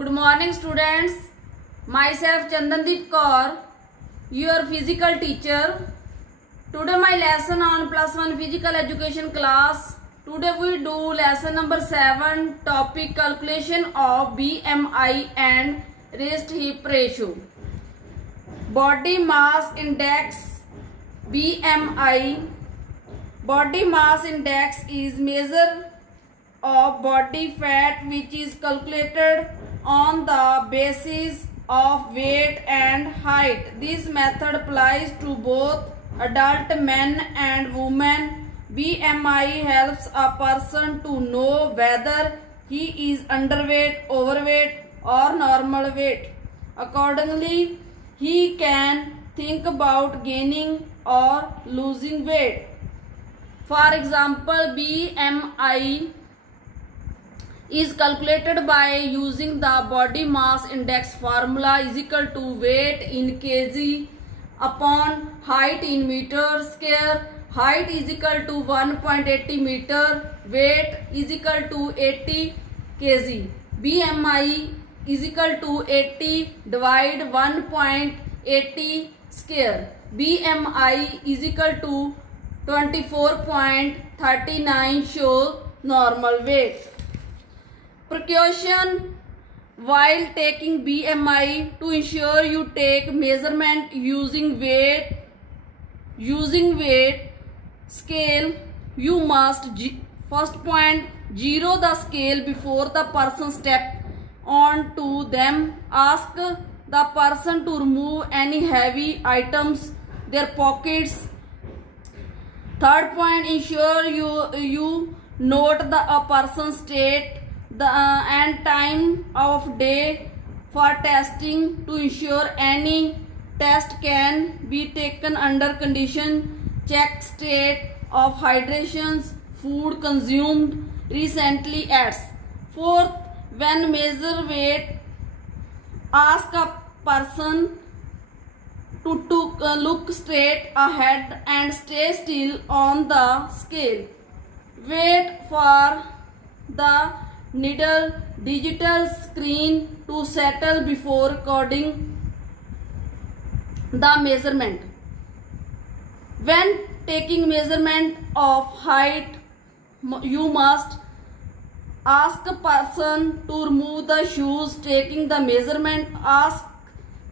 Good morning students. Myself Chandandeep Kaur, your physical teacher. Today my lesson on plus 1 physical education class. Today we do lesson number 7, topic calculation of BMI and waist hip ratio. Body mass index BMI. Body mass index is measure of body fat which is calculated on the basis of weight and height. This method applies to both adult men and women. BMI helps a person to know whether he is underweight, overweight or normal weight. Accordingly, he can think about gaining or losing weight. For example, BMI is calculated by using the body mass index formula is equal to weight in kg upon height in meter square. Height is equal to 1.80 meter, weight is equal to 80 kg. BMI is equal to 80 divide 1.80 square. BMI is equal to 24.39 shows normal weight. Precaution while taking BMI: to ensure you take measurement using weight scale, you must first point zero the scale before the person step on to them. Ask the person to remove any heavy items, their pockets. Third point, ensure you note a person's state and time of day for testing to ensure any test can be taken under condition. Check state of hydrations, food consumed recently. Fourth, when measure weight, ask a person to look straight ahead and stay still on the scale. Wait for the needle digital screen to settle before recording the measurement. When taking measurement of height, you must ask a person to remove the shoes. Taking the measurement, ask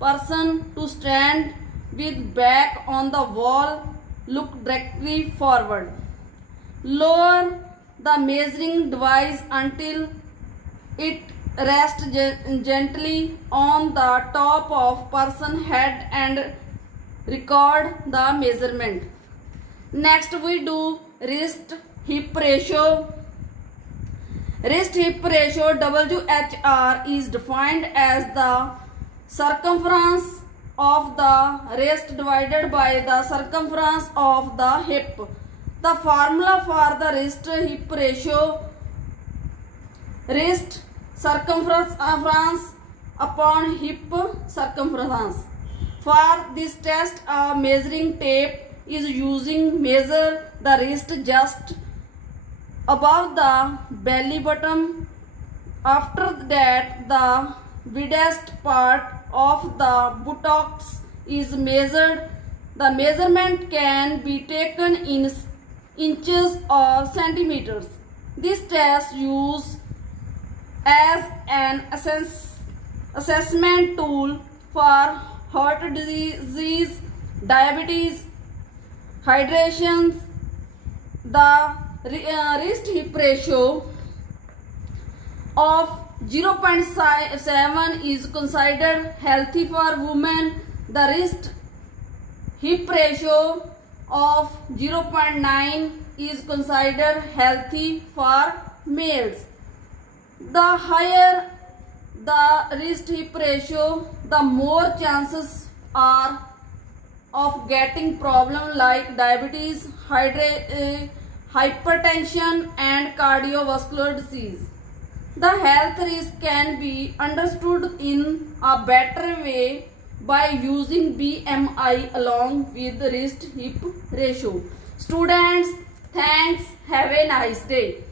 person to stand with back on the wall, look directly forward. Lower the measuring device until it rests gently on the top of person's head and record the measurement. Next we do wrist hip ratio. Wrist hip ratio WHR is defined as the circumference of the wrist divided by the circumference of the hip. The formula for the wrist hip ratio: wrist circumference upon hip circumference. For this test, a measuring tape is using. Measure the wrist just above the belly button. After that, the widest part of the buttocks is measured. The measurement can be taken in inches or centimeters. This test used as an assessment tool for heart disease, diabetes, hydration. The wrist hip ratio of 0.7 is considered healthy for women. The wrist hip ratio of 0.9 is considered healthy for males. The higher the wrist hip ratio, the more chances are of getting problems like diabetes, hypertension and cardiovascular disease. The health risk can be understood in a better way by using BMI along with the wrist hip ratio. Students, thanks. Have a nice day.